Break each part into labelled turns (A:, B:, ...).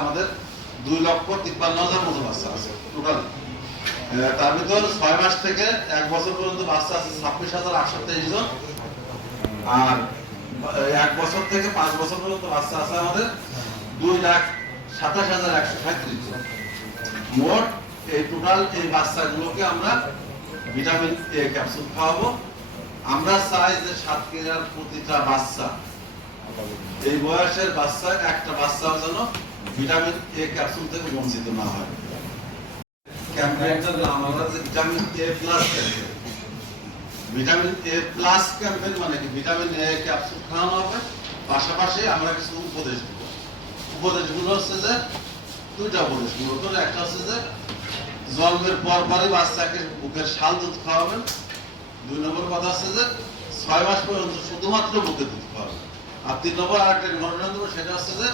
A: আমাদের দুই লক্ষ তিপ্পান্ন হাজার মতো বাচ্চা আছে টোটাল তার ভিতর ছয় মাস থেকে এক বছর পর্যন্ত বাচ্চা আছে ছাব্বিশ হাজার আটশো তেইশ জন। আর এক বছর থেকে পাঁচ বছর পর্যন্ত বাচ্চা আছে আমাদের দুই লাখ সাতাশ হাজার একশো সাঁত্রিশ জন। মোট এই টোটাল এই বাচ্চাগুলোকে আমরা ভিটামিন এ ক্যাপসুল খাওয়াবো। আমরা চাই যে সাতক্ষীরার প্রতিটা বাচ্চা এই বয়সের বাচ্চা একটা বাচ্চাও যেন ভিটামিন এ ক্যাপসুল থেকে বঞ্চিত না হয়। ক্যাম্পেইনটার আমরা যে vitamin A plus vitamin A plus campaign মানে কি? ভিটামিন এ ক্যাপসুল খাওয়ানো হবে। পাশাপাশি আমরা কিছু উপদেশ দেবো। উপদেশগুলো হচ্ছে যে দুইটা উপদেশ মূলত একটা হচ্ছে যে জন্মের পর পরই বাচ্চাকে বুকের শাল দুধ খাওয়াবেন। দুই নম্বর কথা হচ্ছে যে ছয় মাস পর্যন্ত শুধুমাত্র বুকে দুধ খাওয়াবেন। আর তিন নম্বর আরেকটা ঘটনা দেবো সেটা হচ্ছে যে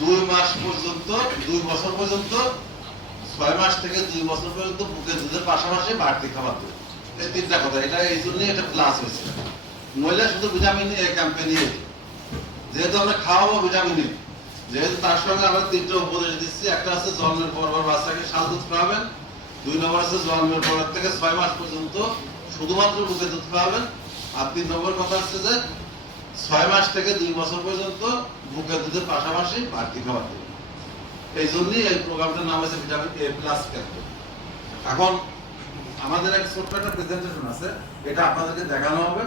A: দুই মাস পর্যন্ত, দুই বছর পর্যন্ত, ছয় মাস থেকে দুই বছর পর্যন্ত বুকে দুধের পাশাপাশি বাড়তি খাবার দেবে এই তিনটা কথা, এটা এই জন্যই এটা প্লাস হয়েছে। মহিলা শুধু ভিটামিন এ যেহেতু আমরা খাওয়াবো ভিটামিন এ যেহেতু তার সঙ্গে আমরা তিনটা উপদেশ দিচ্ছি, একটা হচ্ছে জন্মের পর বাচ্চাকে শাল দুধ খাওয়াবেন, দুই নম্বর আছে জন্মের পর থেকে ছয় মাস পর্যন্ত শুধুমাত্র বুকে দুধ খাওয়াবেন আর তিন নম্বর কথা হচ্ছে যে ছয় মাস থেকে দুই বছর পর্যন্ত বুকের দুধের পাশাপাশি বাড়তি খাবার দেবেন এই জন্যই এই প্রোগ্রামটার নাম আছে ভিটামিন এ প্লাস ক্যাম্পেইন এখন আমাদের এক ছোট্ট একটা প্রেজেন্টেশন আছে, এটা আপনাদেরকে দেখানো হবে।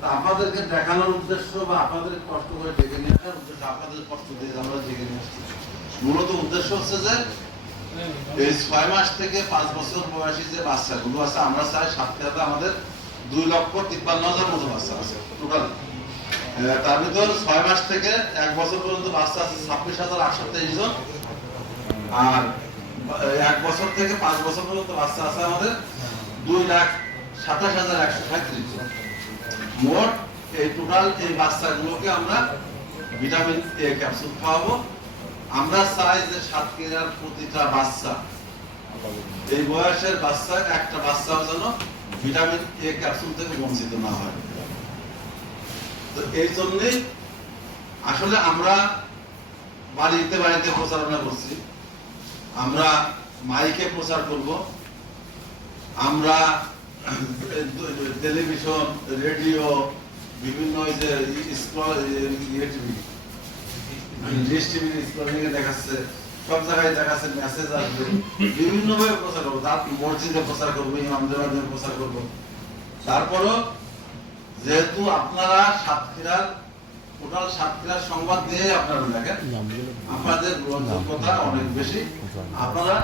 A: তা আপনাদেরকে দেখানোর উদ্দেশ্য বা আপনাদের কষ্ট করে ডেকে নিয়ে আসার উদ্দেশ্য, আপনাদের কষ্ট দিয়ে আমরা ডেকে নিয়ে আসছি। মূলত উদ্দেশ্য হচ্ছে যে এই ছয় মাস থেকে পাঁচ বছর বয়সী যে বাচ্চাগুলো আছে, আমরা চাই সাতক্ষীরাতে আমাদের দুই লক্ষ তিপ্পান্ন হাজার মতো বাচ্চা আছে টোটাল তার ভিতর ছয় মাস থেকে এক বছর পর্যন্ত বাচ্চা আছে ছাব্বিশ হাজার আটশো তেইশ জন। আর এক বছর থেকে পাঁচ বছর পর্যন্ত বাচ্চা আছে আমাদের দুই লাখ সাতাশ হাজার একশো সাঁত্রিশ জন। মোট এই টোটাল এই বাচ্চাগুলোকে আমরা ভিটামিন এ ক্যাপসুল খাওয়াবো। আমরা চাই যে সাতক্ষীরার প্রতিটা বাচ্চা, এই বয়সের বাচ্চা, একটা বাচ্চাও যেন ভিটামিন এ ক্যাপসুল থেকে বঞ্চিত না হয়। তো এই জন্যই আসলে আমরা বাড়িতে বাড়িতে প্রচারণা করছি। আমরা মাইকে প্রচার করব। আমরা টেলিভিশন, রেডিও, বিভিন্ন যে স্কুল ইয়ে টিভি, ডিশ টিভি স্কুলিংয়ে দেখাচ্ছে। সব জায়গায় দেখাচ্ছে মেসেজ আসবে। বিভিন্ন প্রচার করব। তার মসজিদে প্রচার করব ইমামদের মাধ্যমে প্রচার করব। তারপরও যেহেতু আপনারা সাতক্ষীরার টোটাল সাতক্ষীরার সংবাদ দিয়ে আপনারা দেখেন আপনাদের গ্রহণযোগ্যতা অনেক বেশি। আপনারা